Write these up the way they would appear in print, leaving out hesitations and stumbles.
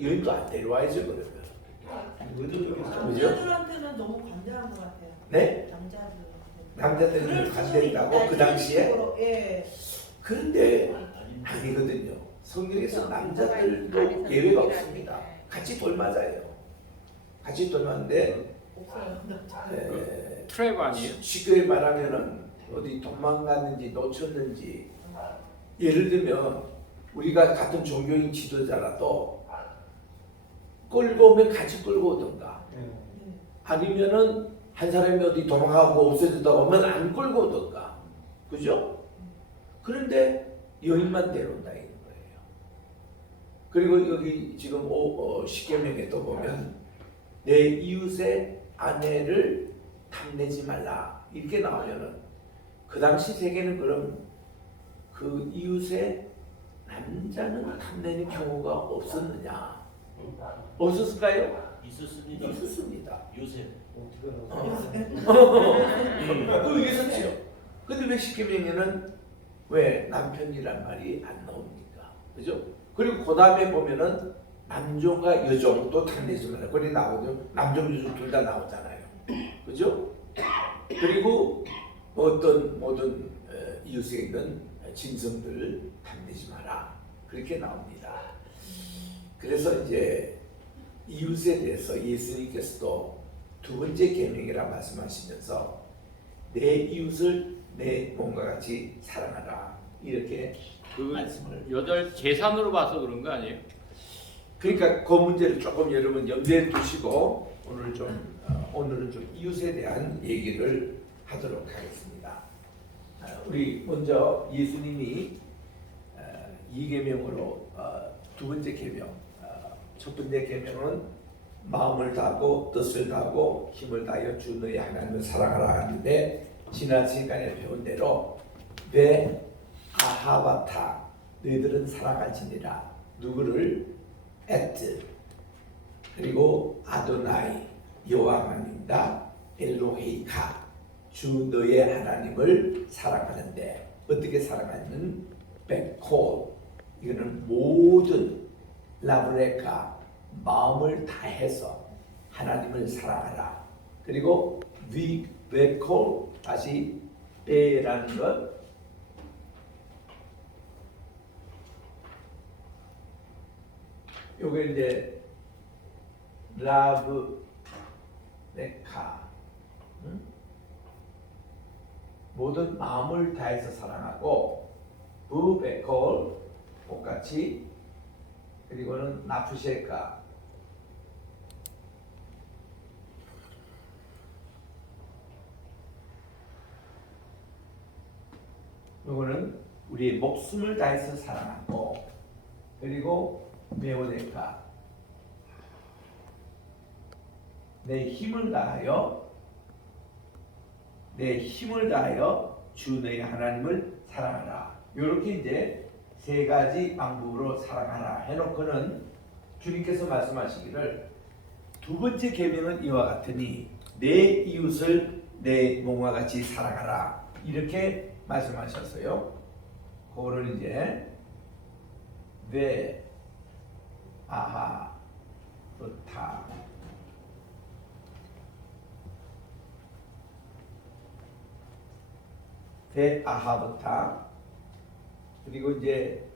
여인도 안 데려와야죠 그러면. 그죠? 남자들한테는 너무 관대한 것 같아요. 네? 남자들은 관대했다고 그 당시에. 예. 그런데 아니거든요. 성경에서 남자들도 예외가 없습니다. 같이 돌맞아요. 같이 돌맞는데 트랩 아니에요? 쉽게 말하면은 어디 도망갔는지 놓쳤는지, 예를 들면 우리가 같은 종교인 지도자라도 끌고 오면 같이 끌고 오던가, 아니면은 한 사람이 어디 도망가고 없어졌다 보면 안 끌고 오던가, 그죠? 그런데 여인만 데려온다 이런 거예요. 그리고 여기 지금 10계명에 또 보면 내 이웃의 아내를 탐내지 말라 이렇게 나오면은 그 당시 세계는 그럼 그 이웃의 남자는 탐내는 경우가 없었느냐? 없었을까요? 있었습니다. 있었습니다. 요셉. 그 있었죠. 근데 왜 10계명에는 왜 남편이란 말이 안 나옵니까? 그죠? 그리고 그 다음에 보면은 남종과 여종도 탐내지 말라. 그래 나오죠. 남종, 여종 둘 다 나오잖아요. 그죠? 그리고 어떤 모든 이웃에 있는 짐승들 탐내지 마라. 그렇게 나옵니다. 그래서 이제 이웃에 대해서 예수님께서도 두 번째 계명이라 말씀하시면서 내 이웃을 내 몸과 같이 사랑하라 이렇게 그 말씀을. 여덟 재산으로 봐서 그런 거 아니에요? 그러니까 그 문제를 조금 여러분 염두에 두시고 오늘은 좀 이웃에 대한 얘기를 하도록 하겠습니다. 우리 먼저 예수님이 이 계명으로 두 번째 계명, 첫 번째 계명은 마음을 다하고 뜻을 다하고 힘을 다하여 주 너의 하나님을 사랑하라 하는데, 지난 시간에 배운 대로 왜 아하바타 너희들은 사랑할지니라, 누구를? 엣, 그리고 아도나이 여호와 하나님이다, 엘로헤이카 주 너의 하나님을 사랑하는데, 어떻게 사랑하는? 베콜, 이거는 모든 라브레카 마음을 다해서 하나님을 사랑하라. 그리고 베콜, 다시 베라는 것, 요게 이제 라브 레카, 모든 마음을 다해서 사랑하고, 부베콜 똑같이, 그리고는 나프셰카, 요거는 우리의 목숨을 다해서 사랑하고, 그리고 메오데카 내 힘을 다하여 주 너의 하나님을 사랑하라. 이렇게 이제 세 가지 방법으로 사랑하라 해놓고는 주님께서 말씀하시기를 두 번째 계명은 이와 같으니 내 이웃을 내 몸과 같이 사랑하라 이렇게 말씀하셨어요. 그거를 이제 왜 아하 부타 대 아하부타, 그리고 이제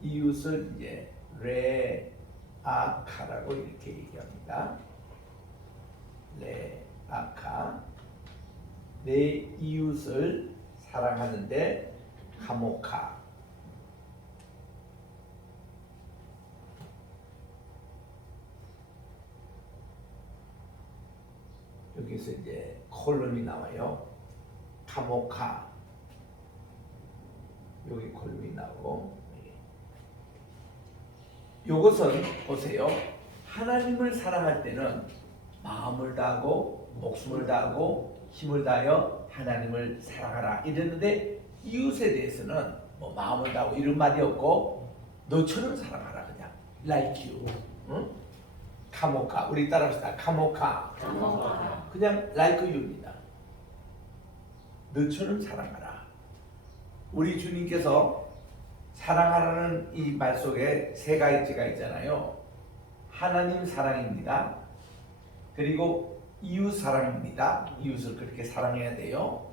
이웃을 이제 레아카라고 이렇게 얘기합니다. 레아카, 내 이웃을 사랑하는데 카모카, 여기서 이제 콜럼이 나와요. 카모카, 여기 콜럼이 나오고, 요것은 보세요. 하나님을 사랑할 때는 마음을 다하고 목숨을 다하고 힘을 다하여 하나님을 사랑하라 이랬는데, 이웃에 대해서는 뭐 마음을 다하고 이런 말이 없고 너처럼 사랑하라, 그냥 like you. 응? 카모카, 우리 따라합시다. 카모카. 그냥 like you입니다. 너처럼 사랑하라. 우리 주님께서 사랑하라는 이 말 속에 세 가지가 있잖아요. 하나님 사랑입니다. 그리고 이웃 사랑입니다. 이웃을 그렇게 사랑해야 돼요.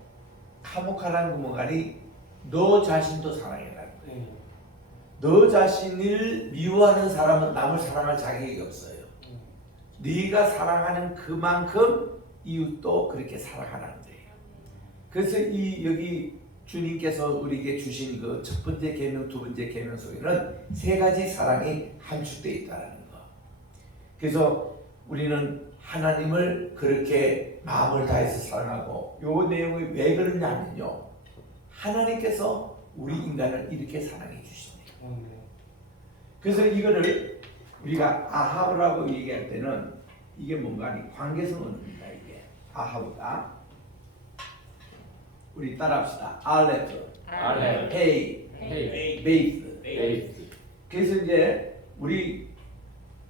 화목하라는 그 뭐가니 너 자신도 사랑해라는 거예요. 너 자신을 미워하는 사람은 남을 사랑할 자격이 없어요. 네가 사랑하는 그만큼 이웃도 그렇게 사랑하라는 거예요. 그래서 이 여기 주님께서 우리에게 주신 그 첫 번째 계명, 두 번째 계명 속에는 세 가지 사랑이 함축되어 있다는 거. 그래서 우리는 하나님을 그렇게 마음을 다해서 사랑하고 요 내용이 왜 그러냐면요. 하나님께서 우리 인간을 이렇게 사랑해 주십니다. 그래서 이거를 우리가 아하브라고 얘기할 때는 이게 뭔가 관계성 언어입니다. 이게 아하브가 우리 따라합시다. 알레프, 헤이, 베이스. 그래서 이제 우리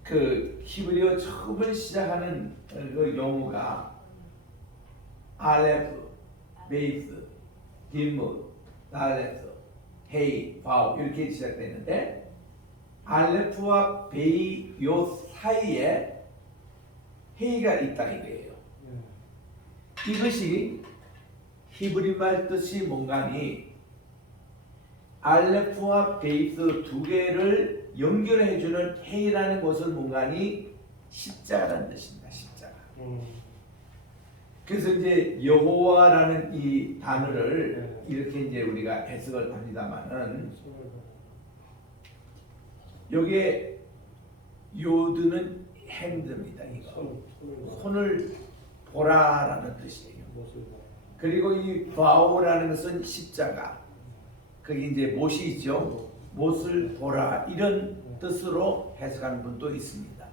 그 히브리어 처음을 시작하는 그 용어가 알레프, 베이스, 딜무, 알레프, 헤이, 바우 이렇게 시작되는데 알레프와 베이 요 사이에 헤이가 있다 이거예요. 이것이 히브리 말 뜻이 뭔가니 알레프와 베이스 두 개를 연결해주는 헤이라는 것을 뭔가니 십자가라는 뜻입니다. 십자가. 그래서 이제 여호와라는 이 단어를 이렇게 이제 우리가 해석을 합니다만은 여기에 요드는 핸드입니다. 이거 손을 보라라는 뜻이에요. 그리고 이 바오라는 것은 십자가. 그게 이제 못이 있죠. 못을 보라 이런 뜻으로 해석하는 분도 있습니다.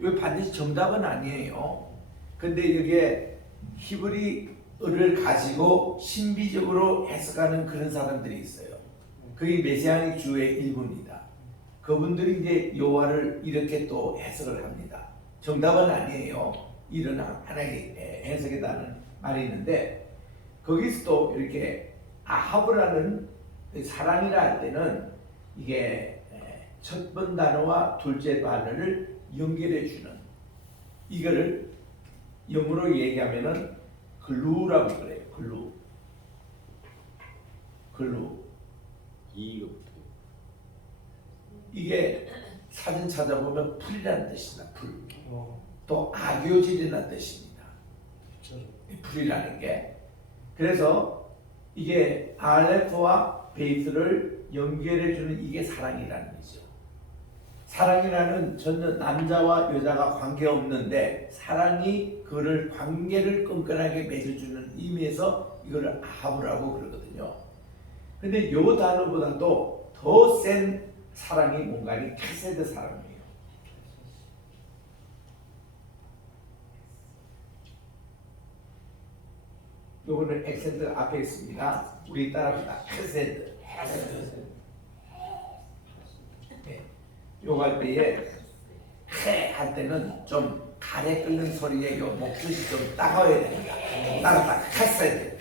이거 반드시 정답은 아니에요. 근데 여기에 히브리어를 가지고 신비적으로 해석하는 그런 사람들이 있어요. 그게 메시아닉 주의 일부입니다. 그분들이 이제 여호와를 이렇게 또 해석을 합니다. 정답은 아니에요. 이런 하나의 해석이라는 말이 있는데 거기서도 이렇게 아하브라는 사랑이라 할 때는 이게 첫 번 단어와 둘째 단어를 연결해 주는 이거를 영어로 얘기하면은 글루라고 그래요. 글루. 이거부터. 이게 사진 찾아보면 풀이라는 뜻이다. 풀. 또 악교질이라는 뜻입니다. 풀이라는 게. 그래서 이게 알레프와 베이스를 연결해주는 이게 사랑이라는 거죠. 사랑이라는 전혀 남자와 여자가 관계없는데 사랑이 그를 관계를 끈끈하게 맺어주는 의미에서 이거를 아하브라고 그러거든요. 근데 요 단어보다도 더 센 사랑이 뭔가니 카세드 사랑이에요. 요거는 액센트 앞에 있습니다. 우리 따라합시다. 카세드. 네. 요거 할 때에 헤 할 때는 좀 가래 끓는 소리에 요 목젖이 좀 따가워야 됩니다. 따라다 카세드.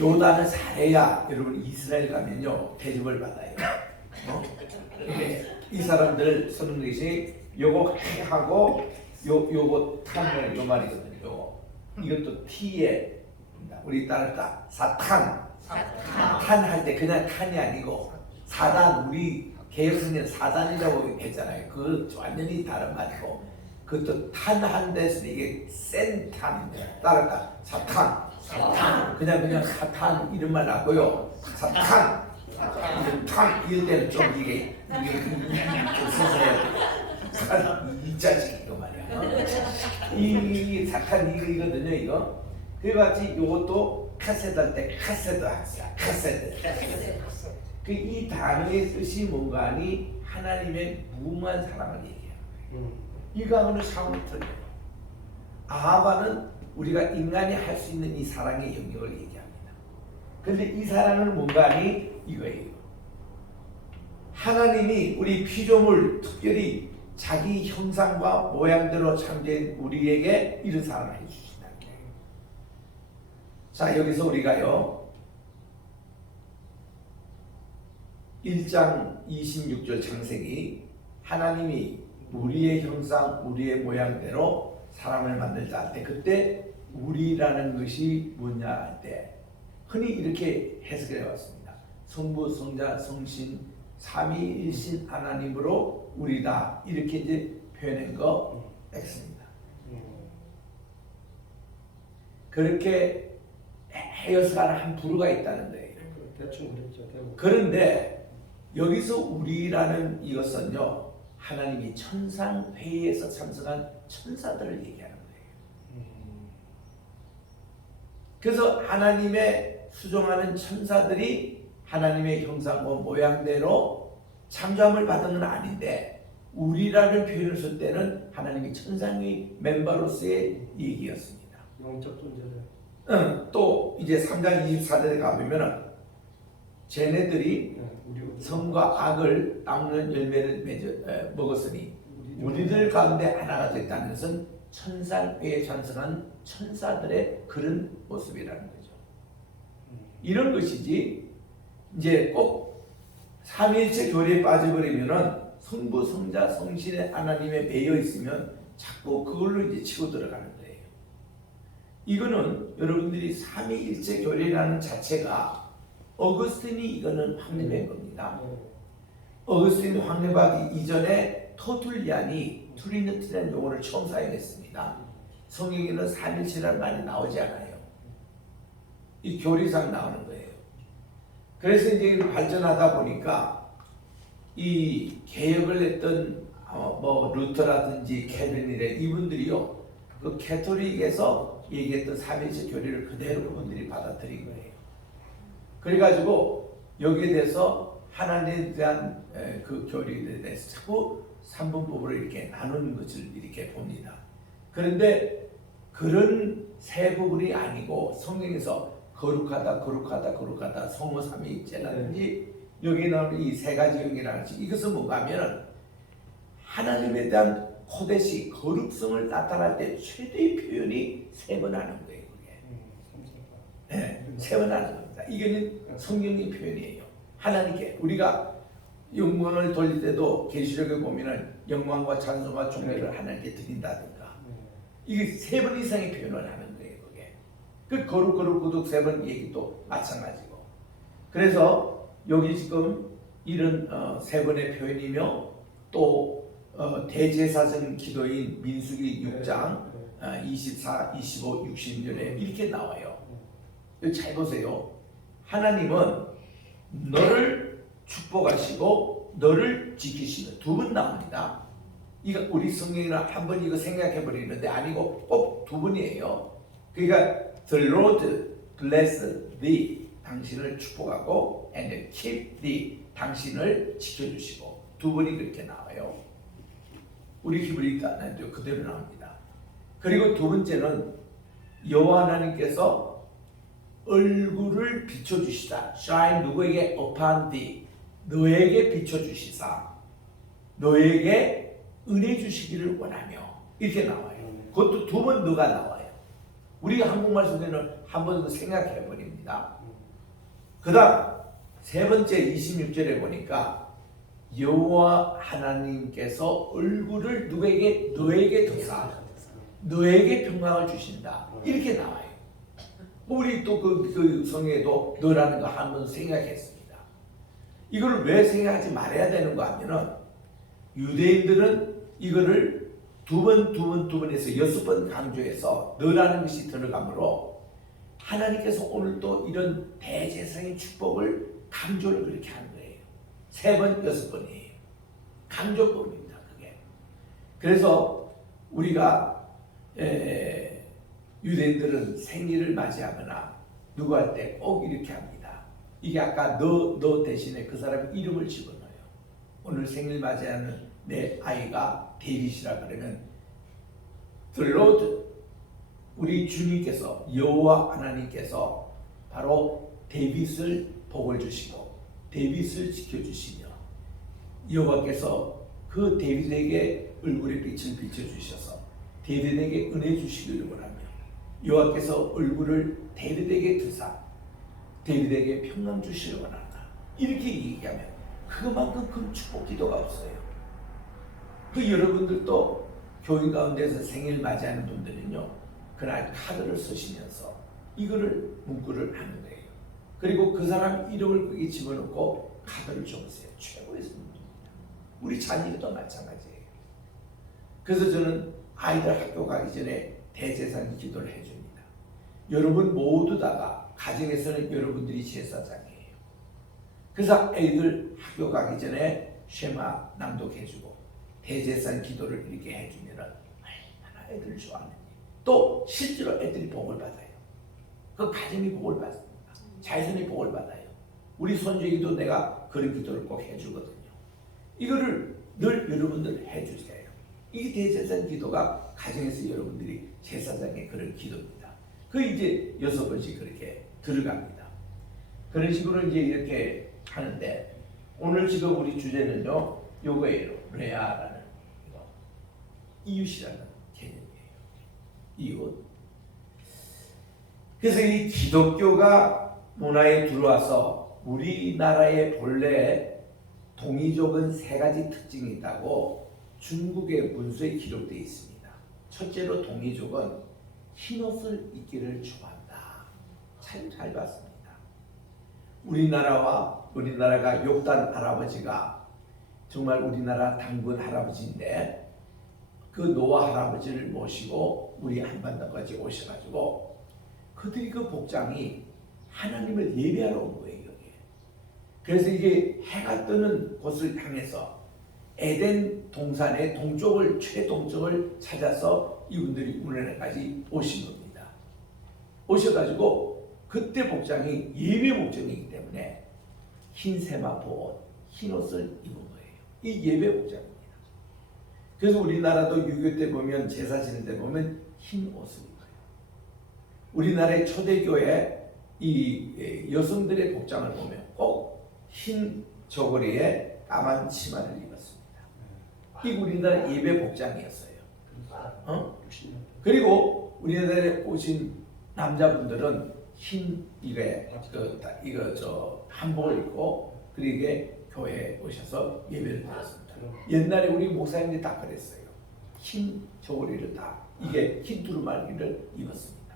요 단어 잘해야 여러분 이스라엘 가면요 대접을 받아요. 이 사람들 쓰는 것이 요거 하고 요거 탄 요 말이거든요. 이것도 T에 우리 따르다 사탄 할 때 그냥 탄이 아니고 사단 우리 개혁성경 사단이라고 했잖아요. 그 완전히 다른 말이고 그것도 탄한 데서 이게 센 탄입니다. 따르다 사탄 그냥 사탄 이런 말 나고요. 사탄 이럴 때는 좀 이게 써서 해야 돼요. 이 자식 이거 말이야. 이 사탄 이거거든요. 이거 그같이 요것도 카세드 할 때 카세드 하세요. 카세드. 이 단어의 뜻이 뭔가니 하나님의 무모한 사랑을 얘기하는 거예요. 이거하고는 차원이 틀려요. 아하바는 우리가 인간이 할 수 있는 이 사랑의 영역을 얘기합니다. 그런데 이 사랑은 뭔가니 이거예요. 하나님이 우리 피조물 특별히 자기 형상과 모양대로 창조한 우리에게 이런 사랑을 해주신다는 거예요. 자 여기서 우리가요 1장 26절 창세기 하나님이 우리의 형상 우리의 모양대로 사람을 만들자 할 때 그때 우리라는 것이 뭐냐 할 때 흔히 이렇게 해석해 왔습니다. 성부 성자 성신 삼위일신 하나님으로 우리다 이렇게 이제 표현한 거 X입니다. 그렇게 해석하는 한 부류가 있다는 거예요. 대충 그랬죠. 대부분. 그런데 여기서 우리라는 이것은요 하나님이 천상회의에서 참석한 천사들을 얘기하는 거예요. 그래서 하나님의 수종하는 천사들이 하나님의 형상과 모양대로 창조함을 받은 건 아닌데 우리라는 표현을 쓸 때는 하나님이 천상의 멤버로서의 얘기였습니다. 영적 존재들. 또 이제 3장 24절에 가보면은 쟤네들이 선과 악을 따먹는 열매를 먹었으니 우리들 가운데 하나가 됐다는 것은 천상회에 찬성한 천사들의 그런 모습이라는 거죠. 이런 것이지 이제 꼭 삼위일체 교리에 빠져버리면은 성부 성자 성신의 하나님에 매여 있으면 자꾸 그걸로 이제 치고 들어가는 거예요. 이거는 여러분들이 삼위일체 교리라는 자체가 어거스틴이 이거는 확립한 겁니다. 어거스틴이 확립하기 이전에 터툴리안이 트리니티라는 용어를 처음 사용했습니다. 성경에는 삼일체라는 말이 나오지 않아요. 이 교리상 나오는 거예요. 그래서 이제 발전하다 보니까 이 개혁을 했던 뭐 루터라든지 캐빈이래 이분들이요 그 캐토릭에서 얘기했던 삼일체 교리를 그대로 그분들이 받아들인 거예요. 그래가지고 여기에 대해서 하나님에 대한 그 교리에 대해서 자꾸 3분법으로 이렇게 나누는 것을 이렇게 봅니다. 그런데 그런 세 부분이 아니고 성경에서 거룩하다 성호 삼위일체라든지 여기 나오는 이 세 가지 영이라는 것이 이것은 뭔가 하면은 하나님에 대한 코데시 거룩성을 나타날 때 최대의 표현이 세 번 하는 거예요. 그게 세 번 하는 겁니다. 이거는 성경의 표현이에요. 하나님께 우리가 영광을 돌릴 때도 계시록에 보면은 영광과 찬송과 존귀를 하나님께 드린다든가 이게 세 번 이상의 표현을 하는 거예요. 그게 그 거룩 세 번 얘기도 마찬가지고 그래서 여기 지금 이런 세 번의 표현이며 또 대제사장 기도인 민수기 6장 24, 25, 60절에 이렇게 나와요. 잘 보세요. 하나님은 너를 축복하시고 너를 지키시는 두 번 나옵니다. 이거 우리 성경에는 한 번 이거 생각해 버리는데 아니고 꼭 두 번이에요. 그러니까 the Lord bless thee 당신을 축복하고 and keep thee 당신을 지켜주시고 두 번이 그렇게 나와요. 우리 히브리 단어도 그대로 나옵니다. 그리고 두 번째는 여호와 하나님께서 얼굴을 비춰주시다. shine 누구에게 upon thee 너에게 비춰주시사 너에게 은혜 주시기를 원하며 이렇게 나와요. 그것도 두 번 너가 나와요. 우리가 한국말 속에는 한 번 생각해 버립니다. 그 다음 세 번째 26절에 보니까 여호와 하나님께서 얼굴을 누구에게 너에게 두사 너에게 평강을 주신다 이렇게 나와요. 우리 또 그 성경에도 너라는 거 한 번 생각했습니다. 이거를 왜 생각하지 말아야 되는 거 하면은 유대인들은 이거를 두 번 해서 6번 강조해서 너라는 것이 들어가므로 하나님께서 오늘 또 이런 대제사장의 축복을 강조를 그렇게 하는 거예요. 3번, 6번이에요. 강조법입니다. 그게. 그래서 우리가 유대인들은 생일을 맞이하거나 누구 할 때 꼭 이렇게 합니다. 이게 아까 너 대신에 그 사람 이름을 집어넣어요. 오늘 생일 맞이하는 내 아이가 데이빗이라 그러면 The Lord 우리 주님께서 여호와 하나님께서 바로 데이빗을 복을 주시고 데이빗을 지켜주시며 여호와께서 그 데이빗에게 얼굴의 빛을 비춰주셔서 데이빗에게 은혜 주시기를 원하며 여호와께서 얼굴을 데이빗에게 드사 데이빗에게 평강 주시기를 원한다. 이렇게 얘기하면 그만큼 큰 축복 기도가 없어요. 그 여러분들도 교인 가운데서 생일 맞이하는 분들은요, 그날 카드를 쓰시면서 이거를 문구를 하는 거예요. 그리고 그 사람 이름을 거기 집어넣고 카드를 적으세요. 최고의 선물입니다. 우리 자녀도 마찬가지예요. 그래서 저는 아이들 학교 가기 전에 대제사장 기도를 해줍니다. 여러분 모두 다가 가정에서는 여러분들이 제사장이에요. 그래서 애들 학교 가기 전에 쉐마 낭독해주고 대제사장 기도를 이렇게 해주면 얼마나 애들을 좋아하는지, 또 실제로 애들이 복을 받아요. 그 가정이 복을 받습니다. 자손이 복을 받아요. 우리 손주에게도 내가 그런 기도를 꼭 해주거든요. 이거를 늘 여러분들 해주세요. 이게 대제사장 기도가 가정에서 여러분들이 제사장의 그런 기도입니다. 그 이제 6번씩 그렇게 들어갑니다. 그런 식으로 이제 이렇게 하는데, 오늘 지금 우리 주제는요, 요거예요. 레아라는 이거, 이웃이라는 개념이에요. 이웃. 그래서 이 기독교가 문화에 들어와서 우리나라의 본래 동이족은 3가지 특징이 있다고 중국의 문서에 기록되어 있습니다. 첫째로 동이족은 흰옷을 입기를 좋아한다. 참 잘 봤습니다. 우리나라가 욕단 할아버지가 정말 우리나라 당군 할아버지인데, 그 노아 할아버지를 모시고 우리 한반도까지 오셔가지고 그들이 그 복장이 하나님을 예배하러 온 거예요. 여기. 그래서 이게 해가 뜨는 곳을 향해서 에덴 동산의 동쪽을, 최동쪽을 찾아서 이분들이 우리나라까지 오신 겁니다. 오셔가지고 그때 복장이 예배 복장이기 때문에 흰 세마포 옷, 흰 옷을 입은 거예요. 이 예배 복장입니다. 그래서 우리나라도 유교 때 보면, 제사 지낼 때 보면 흰 옷을 입어요. 우리나라의 초대교회 이 여성들의 복장을 보면 꼭 흰 저고리에 까만 치마를 입었습니다. 이 우리나라 예배 복장이었어요. 그리고 우리나라에 오신 남자분들은 흰 한복을 입고 그리고 교회에 오셔서 예배를 드렸습니다. 옛날에 우리 목사님들이 다 그랬어요. 흰 저고리를 다, 이게 흰 두루마리를 입었습니다.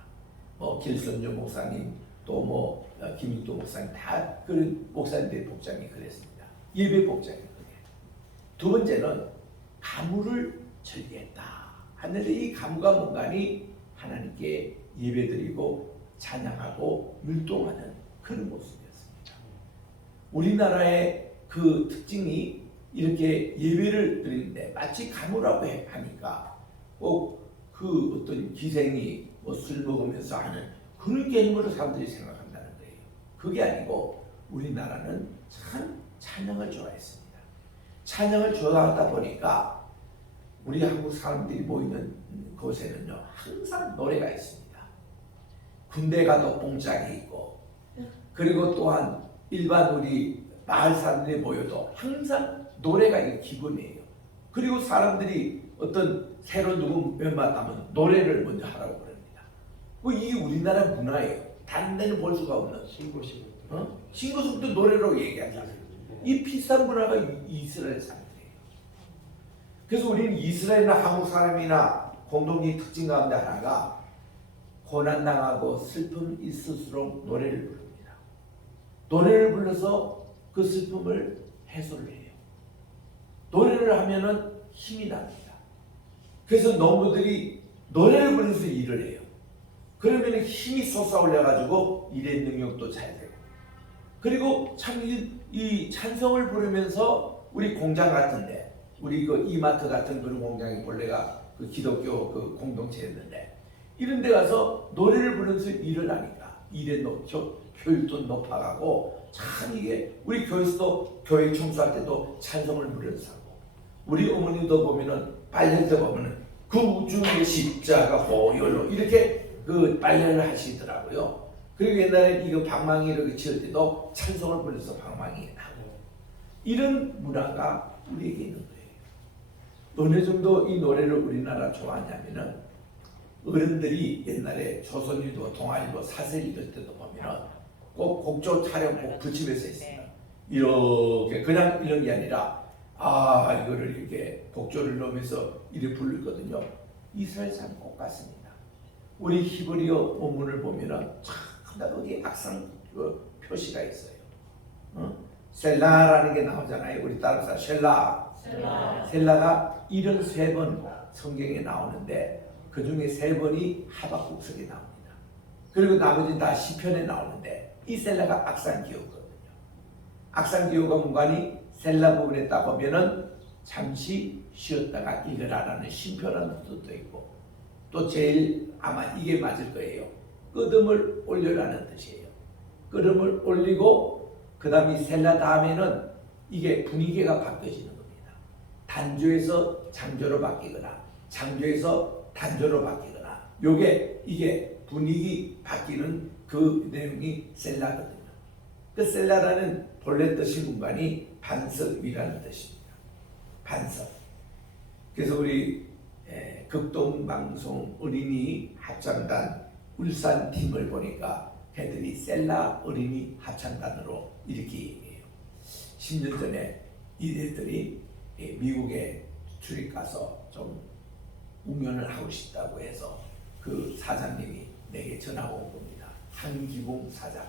뭐 길선조 목사님, 또 김익도 목사님, 다 그런 목사님들의 복장이 그랬습니다. 예배 복장이 그래요. 두 번째는 가무를 절개했다 하는데, 이 가무가 뭔가니 하나님께 예배드리고 찬양하고 율동하는 그런 모습이었습니다. 우리나라의 그 특징이 이렇게 예배를 드리는데 마치 가무라고 하니까 꼭 그 어떤 기생이 술 먹으면서 하는 그런 개념으로 사람들이 생각한다는 거예요. 그게 아니고 우리나라는 참 찬양을 좋아했습니다. 찬양을 좋아하다 보니까 우리 한국 사람들이 모이는 곳에는요, 항상 노래가 있습니다. 군대 가도 뽕짝이 있고, 그리고 또한 일반 우리 마을 사람들이 모여도 항상 노래가 기본이에요. 그리고 사람들이 어떤 새로 누구 웬만하면 노래를 먼저 하라고 그럽니다. 이게 우리나라 문화예요. 다른 데는 볼 수가 없는. 신고식도 노래로 얘기하잖아요. 이 비싼 문화가 이스라엘 사람들이에요. 그래서 우리는 이스라엘이나 한국 사람이나 공동의 특징 가운데 하나가 고난당하고 슬픔 있을수록 노래를 부릅니다. 노래를 불러서 그 슬픔을 해소를 해요. 노래를 하면은 힘이 납니다. 그래서 농부들이 노래를 부르면서 일을 해요. 그러면 힘이 솟아올려가지고 일의 능력도 잘 되고, 그리고 참 이 찬송을 부르면서 우리 공장 같은데, 우리 그 이마트 같은 그런 공장이 본래가 그 기독교 그 공동체였는데, 이런 데 가서 노래를 부르면서 일을 하니까 일의 효율도 높아가고, 참 이게 우리 교회에서도 교회 청소할 때도 찬송을 부르면서 하고, 우리 어머니도 보면은 빨래할 때 보면은 구주의 십자가 보혈로 이렇게 그 빨래를 하시더라고요. 그리고 옛날에 이거 방망이 이렇게 치울 때도 찬송을 부르면서 방망이 나고, 이런 문화가 우리에게 있는 거예요. 어느 정도 이 노래를 우리나라 좋아하냐면은, 어른들이 옛날에 조선일보, 동아일보, 사설일보 때도 보면은 꼭 곡조 촬영 꼭 붙이면서 있습니다. 이렇게 그냥 이런 게 아니라 이거를 이렇게 곡조를 넣으면서 이렇게 부르거든요. 이스라엘산 똑같습니다. 우리 히브리어 원문을 보면은 참 거기 악상 표시가 있어요. 셀라라는 게 나오잖아요. 우리 따라서 셀라가 73번 성경에 나오는데 그 중에 3번이 하박국서에 나옵니다. 그리고 나머지는 다 시편에 나오는데 이 셀라가 악상기호거든요. 악상기호가 문관이 셀라 부분에 딱 보면은 잠시 쉬었다가 읽으라라는 쉼표라는 뜻도 있고 또 제일 아마 이게 맞을 거예요. 끄듬을 올려라는 뜻이에요. 끄듬을 올리고 그 다음에 셀라 다음에는 이게 분위기가 바뀌어지는 겁니다. 단조에서 장조로 바뀌거나 장조에서 단조로 바뀌거나 이게 분위기 바뀌는 그 내용이 셀라거든요. 그 셀라라는 본래 뜻이 문관이 반석이라는 뜻입니다. 반석. 그래서 우리 극동방송 어린이 합창단 울산 팀을 보니까 걔들이 셀라 어린이 합창단으로 이렇게 얘기해요. 10년 전에 이들이 미국에 출입 가서 좀 공연을 하고 싶다고 해서 그 사장님이 내게 전화가 온 겁니다. 한기봉 사장.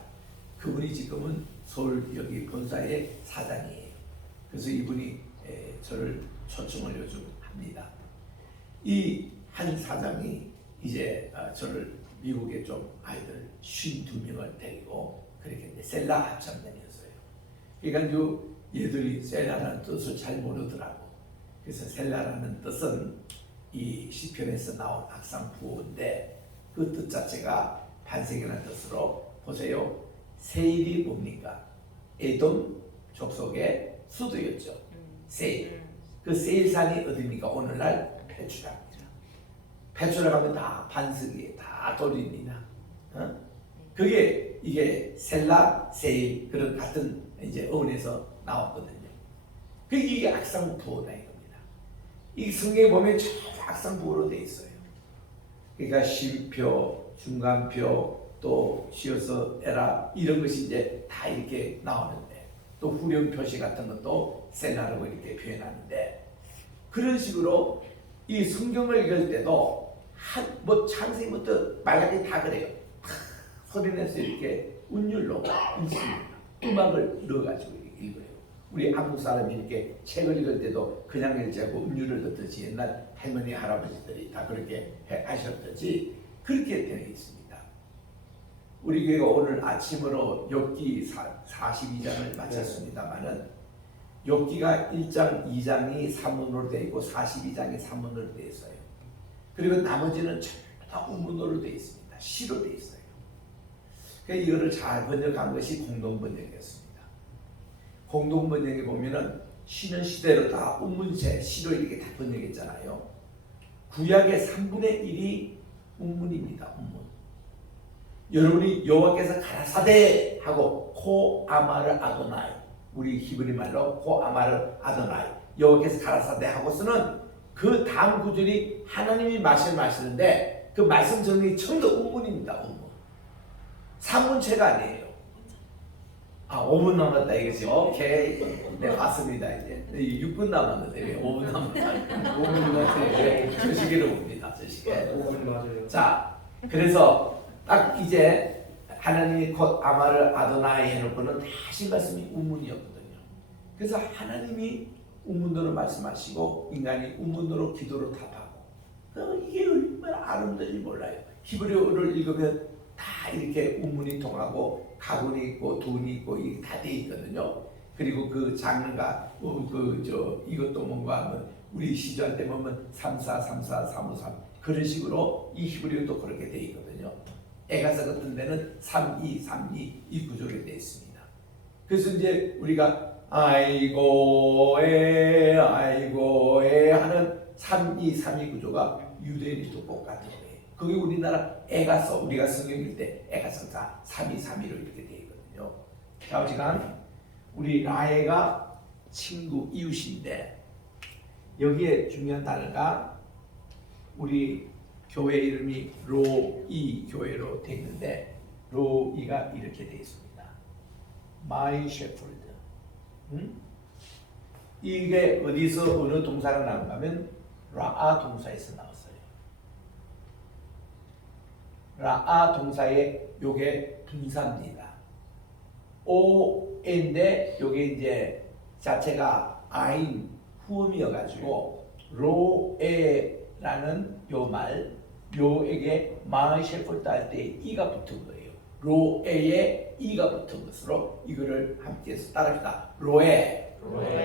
그분이 지금은 서울 여기 본사의 사장이에요. 그래서 이분이 저를 초청을 요즘 합니다. 이 한 사장이 이제 저를 미국에 좀 아이들 52명을 데리고 그렇게 셀라 합창단이었어요. 그러니까 얘들이 셀라라는 뜻을 잘 모르더라고. 그래서 셀라라는 뜻은 이 시편에서 나온 악상부호인데 그 뜻 자체가 반석이라는 뜻으로 보세요. 세일이 뭡니까? 에돔 족속의 수도였죠. 세일. 그 세일산이 어디입니까? 오늘날 페추라입니다. 페추라 가면 다 반석이에요. 다 돌입니다. 그게 이게 셀라, 세일 그런 같은 이제 어원에서 나왔거든요. 이게 악상부호다 이겁니다. 이 성경에 보면 전부 악상부호로 되어 있어요. 그러니까 쉼표, 중간표, 또 쉬어서 에라 이런 것이 이제 다 이렇게 나오는데 또 후렴 표시 같은 것도 셀라라고 이렇게 표현하는데 그런 식으로 이 성경을 읽을 때도 뭐 창세기부터 말까지 다 그래요. 소리내서 이렇게 운율로 읽습니다. 음악을 넣어가지고 이렇게 읽어요. 우리 한국 사람이 이렇게 책을 읽을 때도 그냥 읽지 않고 음율을 넣듯이 옛날 할머니 할아버지들이 다 그렇게 하셨듯이 그렇게 되어 있습니다. 우리 교회가 오늘 아침으로 욥기 42장을 마쳤습니다만은 욥기가 1장, 2장이 산문으로 되어 있고 42장이 산문으로 되어 있어요. 그리고 나머지는 전부 다 우문으로 되어 있습니다. 시로 되어 있어요. 그러니까 이거를 잘 번역한 것이 공동번역이었습니다. 공동번역에 보면은 시는 시대로 다 운문체, 시로 이렇게 다 번역했잖아요. 구약의 3분의 1이 운문입니다. 운문. 여러분이 여호와께서 가라사대 하고 코 아마르 아도나이 우리 히브리 말로 코 아마르 아도나이 여호와께서 가라사대 하고서는 그 다음 구절이 하나님이 말씀하시는데 그 말씀 정리 전부 운문입니다. 운문. 산문체가 아니에요. 5분 남았다 이거지. 오케이. 네 봤습니다. 이제 6분 남았는데 왜 5분 남았다. 5분 남았는데 저 시계로 봅니다. 저 시계. 5분 맞아요. 자, 그래서 딱 이제 하나님이 곧 아마를 아도나이 해놓고는 다시 말씀이 우문이었거든요. 그래서 하나님이 우문으로 말씀하시고 인간이 우문으로 기도로 답하고 이게 얼마나 아름다운지 몰라요. 히브리어를 읽으면 다 이렇게 우문이 통하고 가군이 있고 돈이 있고 이게 다 돼 있거든요. 그리고 그 장르가 이것도 뭔가 하면 우리 시조할 때 보면 34, 34, 353 그런 식으로 이 히브리어도 그렇게 돼 있거든요. 에가서 같은 데는 32, 32 이 구조로 되어 있습니다. 그래서 이제 우리가 아이고에 하는 32, 32 구조가 유대인도 똑같은 거예요. 그게 우리나라 에가서 우리가 성경 읽을 때 에가서가 32, 32로 이렇게 되어 있거든요. 자, 지금 우리 라헬가 친구 이웃인데 여기에 중요한 단어가 우리 교회 이름이 로이 교회로 되어 있는데 로이가 이렇게 되어 있습니다. My shepherd. 이게 어디서 어느 동사가 나온가면 라아 동사에서 나왔어요. 라아 동사의 요게 분사입니다. 오인데 요게 이제 자체가 아인 후음이어가지고 로에라는 요 말, 요에게 마을 셰프트 할 때 이가 붙은 거예요. 로에에 이가 붙은 것으로 이거를 함께해서 따라합시다. 로에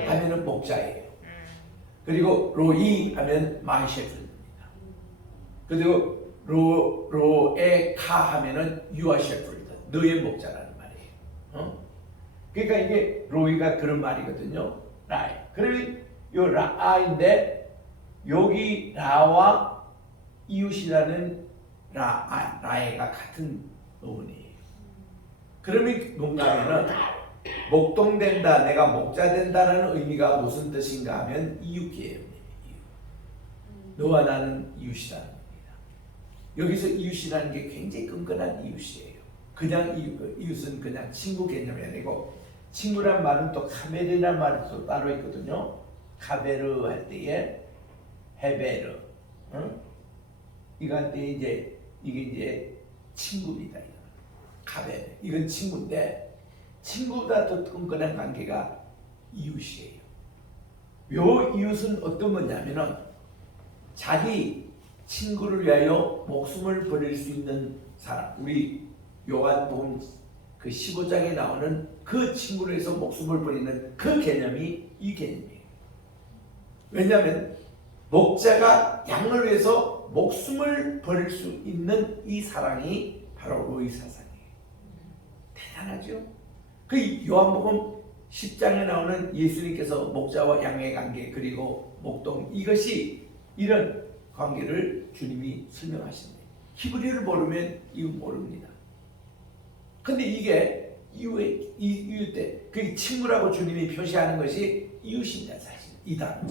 하면은 목자예요. 그리고 로이 하면 마을 셰프트입니다. 그리고 로에 카 하면은 유아 셰프트, 너의 목자라는 말이에요. 그러니까 이게 로이가 그런 말이거든요. 라이. 그러면 요 라아인데 여기 라와 이웃이라는 라에가 같은 어원이에요. 그러면 뭔가면은 목동된다, 내가 목자 된다라는 의미가 무슨 뜻인가 하면 이웃계예요. 너와 나는 이웃이라는 겁니다. 여기서 이웃이라는 게 굉장히 끈끈한 이웃이에요. 그냥 이웃은 그냥 친구 개념이 아니고, 친구란 말은 또 카베르란 말이 또 따로 있거든요. 카베르 할 때에 헤베르, 이거 할 때 이제 이게 이제 친구입니다. 카베르, 이건 친구인데 친구보다 더 끈끈한 관계가 이웃이에요. 요 이웃은 어떤 거냐면은 자기 친구를 위하여 목숨을 버릴 수 있는 사람. 우리 요한복음 그 15장에 나오는 그 친구를 위해서 목숨을 버리는 그 개념이 이 개념이에요. 왜냐하면 목자가 양을 위해서 목숨을 버릴 수 있는 이 사랑이 바로 로이 사상이에요. 대단하죠? 그 요한복음 10장에 나오는 예수님께서 목자와 양의 관계, 그리고 목동, 이것이 이런 관계를 주님이 설명하신대요. 히브리를 모르면 이거 모릅니다. 근데 이게 이웃 때 그 친구라고 주님이 표시하는 것이 이웃입니다. 사실 이 단어.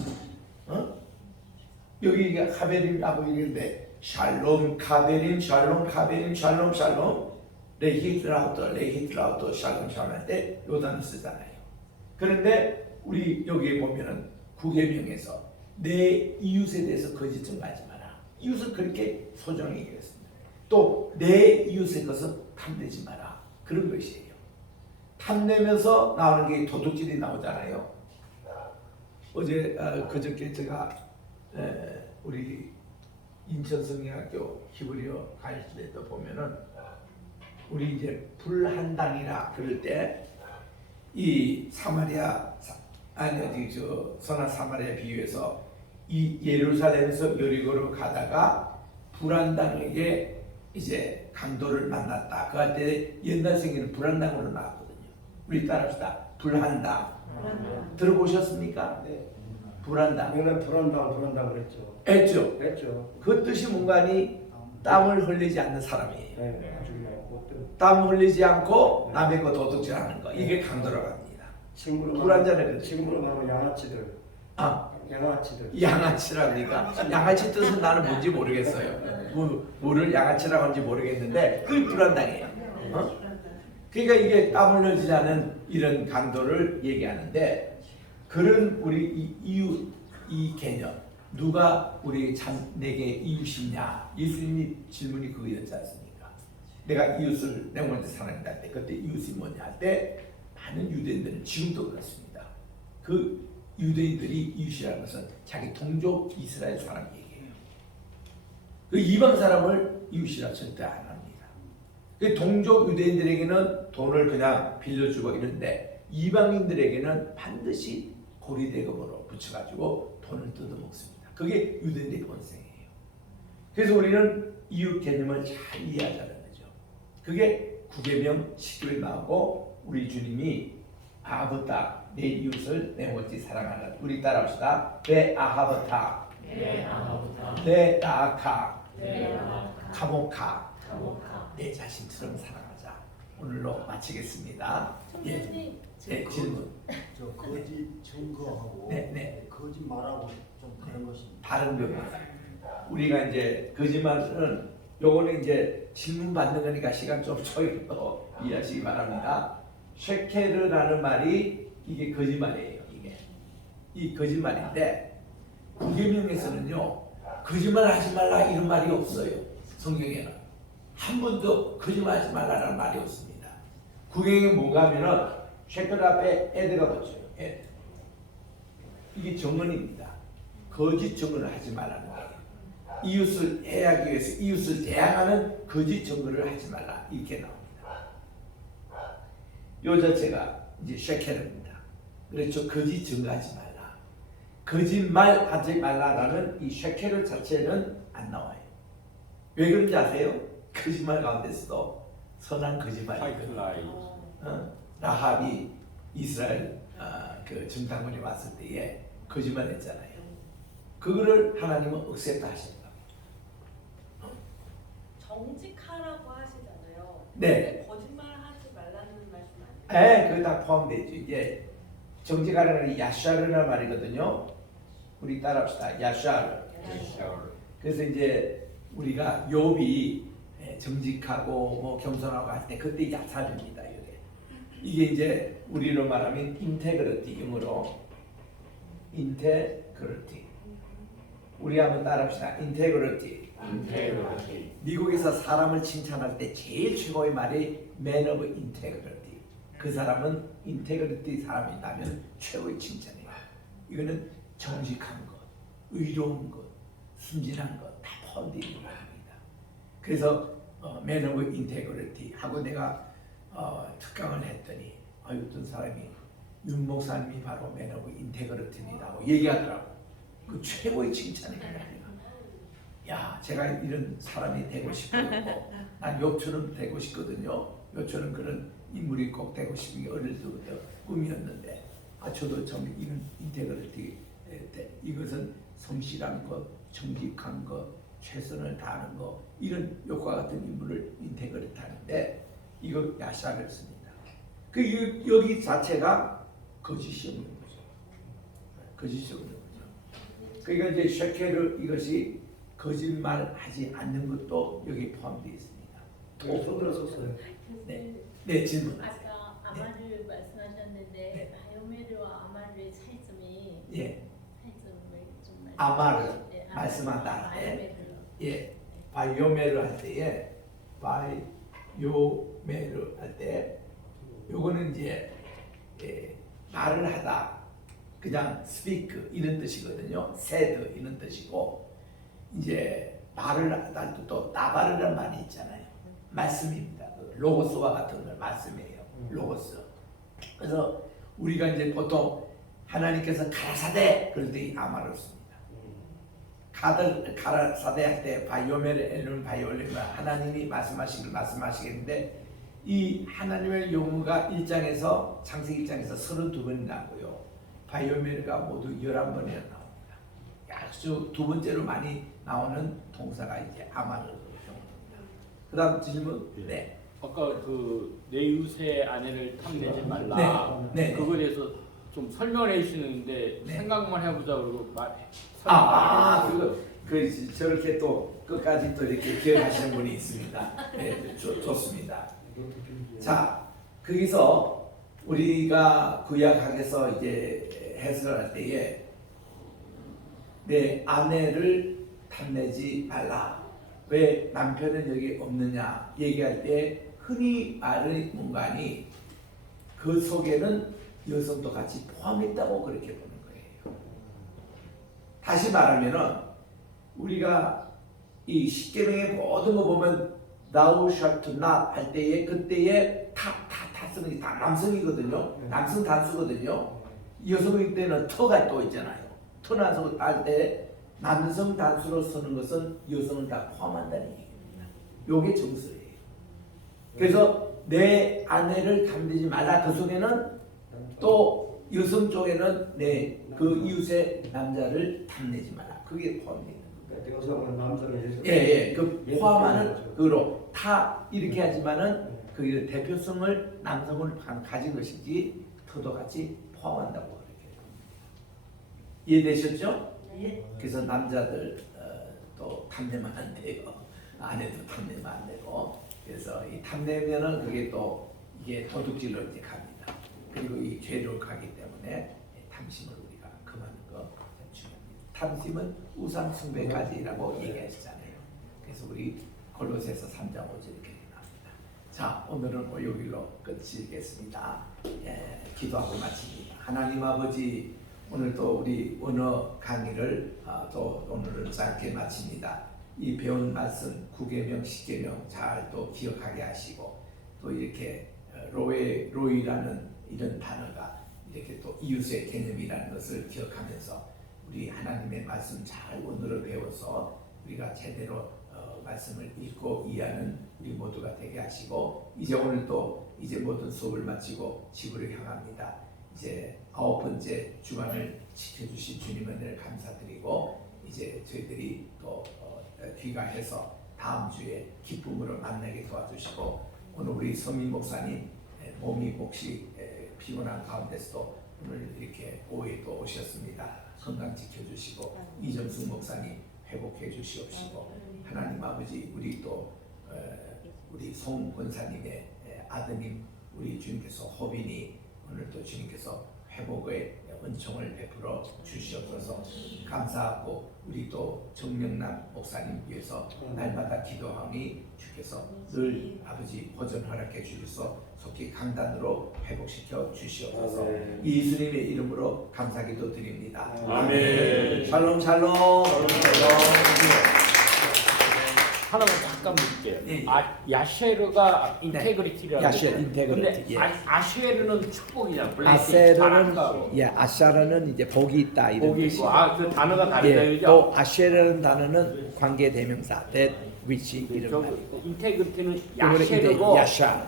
여기 카베림하고 이런데 샬롬 카베림, 샬롬 카베림, 샬롬 샬롬, 레히트라우터 샬롬 샬롬 할 때 요 단어 쓰잖아요. 그런데 우리 여기에 보면은 구계명에서 내 이웃에 대해서 거짓 증거하지 마라. 이웃은 그렇게 소중히 얘기했습니다. 또 내 이웃의 것은 탐내지 마라. 그런 것이에요. 탐내면서 나오는 게 도둑질이 나오잖아요. 어제 그저께 제가 우리 인천성리학교 히브리어 가르칠 때도 보면은 우리 이제 불한당이라 그럴 때 이 사마리아 아니 저 선한 사마리아 비유에서 이 예루살렘에서 여리고로 가다가 불한당에게 이제 강도를 만났다. 그 할 때 옛날 생기는 불한당으로 나왔거든요. 우리 따라합시다. 불한당. 들어보셨습니까? 네. 불한당. 옛날 불안당 그랬죠. 했죠. 했죠. 그 뜻이 뭔가니 땀을 흘리지 않는 사람이에요. 네. 나중에 어떤 땀 흘리지 않고 남의 거 도둑질하는 거, 이게 강도라고 합니다. 친구로 불안전해. 친구로 말하면 양아치들. 양아치들. 양아치랍니까? 양아치 뜻은 나는 뭔지 모르겠어요. 뭐를 양아치라고 하는지 모르겠는데 그 불안당해요. 그러니까 이게 땀 흘리지 않은 이런 강도를 얘기하는데, 그런 우리 이웃 이 개념, 누가 우리 참 내게 이웃이냐? 예수님이 질문이 그거였지 않습니까? 내가 이웃을 내 먼저 사랑한다 할 때, 그때 이웃이 뭐냐 할 때 많은 유대인들은 지금도 그렇습니다. 그 유대인들이 이웃이라는 것은 자기 동족 이스라엘 사람 얘기예요. 그 이방 사람을 이웃이라 절대 안 합니다. 그 동족 유대인들에게는 돈을 그냥 빌려주고 이런데 이방인들에게는 반드시 고리대금으로 붙여가지고 돈을 뜯어먹습니다. 그게 유대인들의 본성이에요. 그래서 우리는 이웃 개념을 잘 이해하자는 거죠. 그게 구계명 10조에 나오고 우리 주님이 아하브타, 내 이웃을 내 못지 사랑하라. 우리 따라합시다. 내 아하브타, 내 나아카, 카모카, 내 자신처럼 사랑하자. 오늘로 마치겠습니다. 선생님, 예, 질문. 저 거짓 증거하고 네. 거짓말하고 좀 다른 것입니다. 다른 겁니다. 우리가 이제 거짓말은 요거는 이제 질문 받는 거니까 시간 좀 줘요. 이해하시기 바랍니다. 쉐케르라는 말이 이게 거짓말이에요. 이 거짓말인데 구계명에서는요 거짓말하지 말라 이런 말이 없어요. 성경에는 한 번도 거짓말하지 말라라는 말이 없습니다. 구경에 뭔가 하면은 쉐클 앞에 애드가 붙여요. 애드. 이게 정언입니다. 거짓 정언을 하지 말라는 거예요. 이웃을 해하기 위해서 이웃을 대항하는 거짓 정언을 하지 말라 이렇게 나옵니다. 요 자체가 이제 쉐켈입니다. 그렇죠. 거짓 증거하지 말라. 거짓말 하지 말라라는 이 쉐켈 자체는 안 나와요. 왜 그런지 아세요? 거짓말 가운데서도 선한 거짓말이 파이클라이. 라합이 이스라엘 그 정탐꾼이 왔을 때에 거짓말했잖아요. 그거를 하나님은 억셉트 하신다. 정직하라고 하시잖아요. 네. 근데 거짓말하지 말라는 말씀 아니에요? 그거 다 포함되죠. 이제 정직하라는 야샤르나 말이거든요. 우리 따라합시다. 야샤르. 그래서 이제 우리가 욥이 정직하고 뭐 겸손하고 할 때 그때 야살입니다. 이게 이제 우리로 말하면 인테그리티 영어로 인테그리티. 우리 한번 따라합시다. 인테그리티. 미국에서 사람을 칭찬할 때 제일 최고의 말이 man of integrity. 그 사람은 인테그리티 사람이라면 최고의 칭찬이에요. 이거는 정직한 것, 의로운 것, 순진한 것 다 포함되어 있는 말입니다. 그래서 man of integrity 하고 내가 특강을 했더니 어떤 사람이 윤 목사님이 바로 man of integrity라고 얘기하더라고. 그 최고의 칭찬이에요. 야, 제가 이런 사람이 되고 싶어요. 난 욥처럼 되고 싶거든요. 욥처럼 그런 인물이 꼭 되고 싶은 게 어릴 때부터 꿈이었는데, 저도 좀 이런 인테그리티 이것은 성실한 것, 정직한 것, 최선을 다하는 것 이런 욕과 같은 인물을 인테그리티 하는데 이거 야샤를 씁니다. 그 여기 자체가 거짓이 없는 거죠. 거짓이 없는 거죠. 그러니까 이제 쉐케르 이것이 거짓말하지 않는 것도 여기 포함되어 있습니다. 손으로 썼어요. 네, 네 질문. 아까 아마를 말씀하셨는데 바이오메르와 아마르의 차이점이 예, 차이점을 좀 아마르 네, 말씀한다. 바이오메르. 예, 바이오메르 할 때에 바이오메르 할 때 요거는 이제 말을 하다 그냥 speak 이런 뜻이거든요. said 이런 뜻이고 이제 말을 하다 또 나바르란 말이 있잖아요. 말씀입니다. 로고스와 같은 걸 말씀이에요. 로고스. 그래서 우리가 이제 보통 하나님께서 가라사대 그럴 때 아마를 씁니다. 가라사대 할 때 바이오멜 엘룬 바이올레가 하나님이 말씀하시겠는데 이 하나님의 용어가 1장에서 창세기 1장에서 32번이 나고요. 바이오멜가 모두 11번이나 나옵니다. 아주 두 번째로 많이 나오는 동사가 이제 아마르 용어입니다. 그다음 질문. 네. 아까 그 내 이웃의 아내를 탐내지 말라. 네. 네. 그거에 대해서 좀 설명을 해주시는데 네. 생각만 해보자 그러고 그 저렇게 또 끝까지 또 이렇게 기억하시는 분이 있습니다. 네, 좋습니다. 자, 거기서 우리가 구약학에서 이제 해석을 할 때에 내 아내를 탐내지 말라. 왜 남편은 여기 없느냐 얘기할 때 흔히 말의 문간이 그 속에는 여성도 같이 포함했다고 그렇게 보는 거예요. 다시 말하면은 우리가 이 십계명의 모든 거 보면 thou shalt not 할 때에 그때에 다 쓰는 게 다 남성이거든요. 남성 단수거든요. 여성일 때는 터가 또 있잖아요. 터나서 할 때 남성 단수로 쓰는 것은 여성을 다 포함한다는 얘기입니다. 요게 정설이에요. 그래서 내 아내를 탐내지 말라. 그 속에는 또 여성 쪽에는 내 그 이웃의 남자를 탐내지 말라. 그게 포함되어 있는 거예요. 여성은 남자를 예, 그 포함하는 그로 다 이렇게 하지만은 그 대표성을 남성을 가진 것이지 터도 같이 포함한다고 그렇게 이해되셨죠? 네. 그래서 남자들 또 탐내면 안 돼요. 아내도 탐내면 안 되고 그래서 이 탐내면은 그게 또 이게 도둑질로 이제 갑니다. 그리고 이 죄를 가기 때문에 탐심을 우리가 금하는 거 중요합니다. 탐심은 우상 숭배까지라고 얘기하시잖아요. 그래서 우리 골로새서 3장 5절 이렇게 나옵니다. 자, 오늘은 여기로 끝이겠습니다. 예, 기도하고 마칩니다. 하나님 아버지, 오늘 또 우리 언어 강의를 또 오늘은 짧게 마칩니다. 이 배운 말씀 9계명 10계명 잘 또 기억하게 하시고, 또 이렇게 로이라는 이런 단어가 이렇게 또 이웃의 개념이라는 것을 기억하면서 우리 하나님의 말씀 잘 오늘을 배워서 우리가 제대로 말씀을 읽고 이해하는 우리 모두가 되게 하시고, 이제 오늘 또 이제 모든 수업을 마치고 집으로 향합니다. 이제 9번째 주간을 지켜주신 주님 은혜를 감사드리고, 이제 저희들이 또 귀가해서 다음 주에 기쁨으로 만나게 도와주시고, 오늘 우리 서민 목사님 몸이 혹시 피곤한 가운데서도 오늘 이렇게 오후에도 오셨습니다. 건강 지켜주시고, 이정숙 목사님 회복해 주시옵시고, 하나님 아버지, 우리 또 우리 송 권사님의 아드님 우리 주님께서 호빈이 오늘 또 주님께서 회복의 은총을 베풀어 주시옵소서. 감사하고, 우리 또 정명남 목사님 위해서 날마다 기도하니 주께서 늘 아버지 보전 허락해 주셔서 속히 강단으로 회복시켜 주시옵소서. 예수님의 이름으로 감사기도 드립니다. 아멘. 샬롬 샬롬. 하나만 잠깐 묻게요. 네. 야쉐르가 인테그리티라고. 야쉐, 인테그리티, 근데 예. 아쉐르는 축복이잖아. 아세르는 아샤르는 이제 복이 있다 이런 복이 뜻이고, 있고, 그 단어가 다르다 예, 이죠. 또 아쉐르는 단어는 관계 대명사 that which 이런 말이고, 인테그리티는 이거는 이제 야쉐르고, 야샤,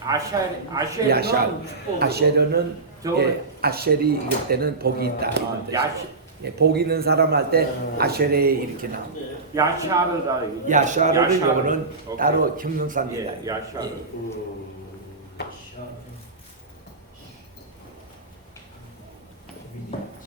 아쉐르는 축복이고, 아쉐르는 예, 아쉐리 이럴 때는 복이 있다 이런 뜻이고, 예, 복 있는 사람 할 때 아쉐레 이렇게 나옵니다. 야샤르가 야샤르는 야샤르. 이거는 오케이. 따로 형용사입니다. 예, 야샤르. 예.